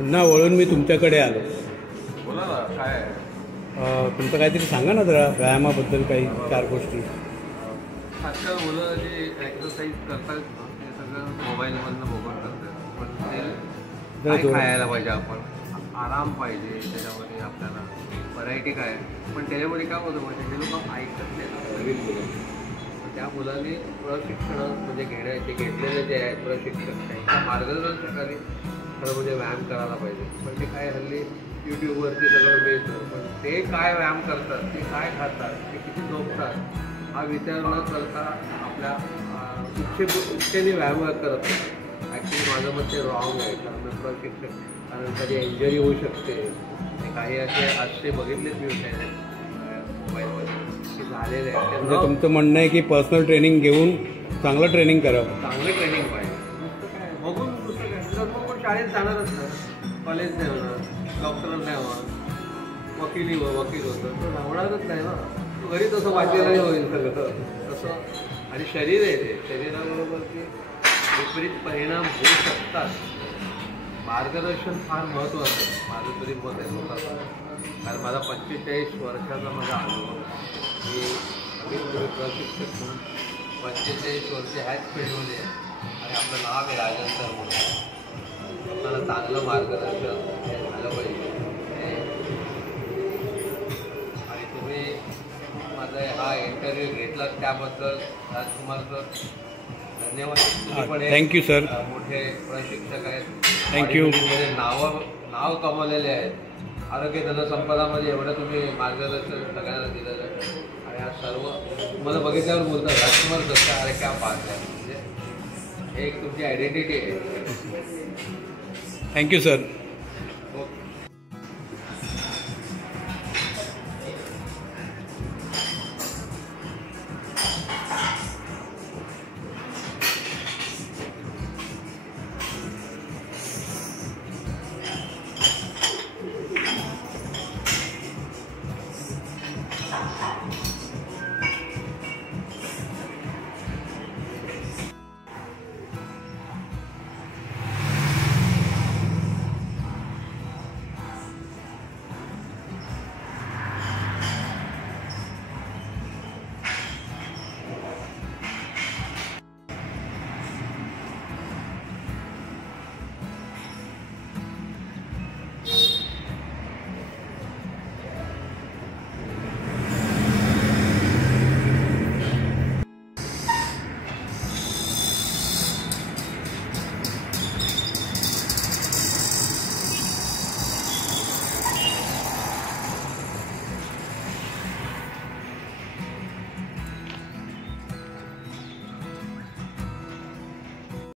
पुन्हा वळून मी तुमच्याकडे आलो. बोला ना काय आहे? तुमचं काहीतरी सांगा ना जरा व्यायामाबद्दल काही 4 गोष्टी. आजकाल मुलं जे एक्सरसाइज करतात ते सगळं मोबाईलमधनं मोबाईल करतात. पण ते काय खायला पाहिजे, आपण आराम पाहिजे, त्याच्यामध्ये आपल्याला व्हरायटी काय. पण त्याच्यामध्ये काय होतं म्हणजे ते लोक ऐकत नाही नवीन मुलं. त्या मुलांनी प्रशिक्षण म्हणजे घेतलेले जे आहेत प्रशिक्षक त्यांच्या मार्गदर्शकाने खरं म्हणजे व्यायाम करायला पाहिजे. पण ते काय हल्ली यूट्यूबवरती सगळं मिळतं, पण ते काय व्यायाम करतात, ते काय खातात, ते किती झोपतात हा विचार न करता आपल्या इच्छेने व्यायाम करत नाही. ॲक्च्युली माझं मत ते रॉंग आहे. कारण प्रशिक्षक कारण कधी इंजरी होऊ शकते. काही असे बघितलेच मी मोबाईलवर की झालेले आहे. म्हणजे तुमचं म्हणणं आहे की पर्सनल ट्रेनिंग घेऊन चांगलं ट्रेनिंग करावं. चांगलं ट्रेनिंग पाहिजे. नुसतं काय बघून दुसरं काय मग पण शाळेत जाणारच ना, कॉलेज नाही होणार, डॉक्टर नाही होणार, वकील होतं तर होणारच नाही ना. घरी तसं वाचलेलं होईल सगळं तसं. आणि शरीर आहे ते शरीराबरोबर ते विपरीत परिणाम होऊ शकतात. मार्गदर्शन फार महत्त्वाचं आहे माझं तरी मत आहे लोकांचं. कारण माझा 45 वर्षाचा माझा अनुभव मी प्रशिक्षक म्हणून 45 वर्षे ह्याच फील्डमध्ये आहे. आणि आपलं नाव आहे राजन म्हणून. आपल्याला चांगलं मार्गदर्शन झालं पाहिजे. आणि तुम्ही माझा हा इंटरव्ह्यू घेतला त्याबद्दल राजकुमार सर धन्यवाद. Thank you sir. मोठे प्रशिक्षक आहेत. थँक्यू. नाव कमावलेले आहेत. आरोग्य धनसंपदामध्ये एवढं तुम्ही मार्गदर्शन सगळ्यांना दिलेलं आहे. आणि हा सर्व तुम्हाला बघितल्यावर बोलतात राजकुमार सर अरे क्या बात आहे. म्हणजे एक तुमची आयडेंटिटी आहे. Thank you sir.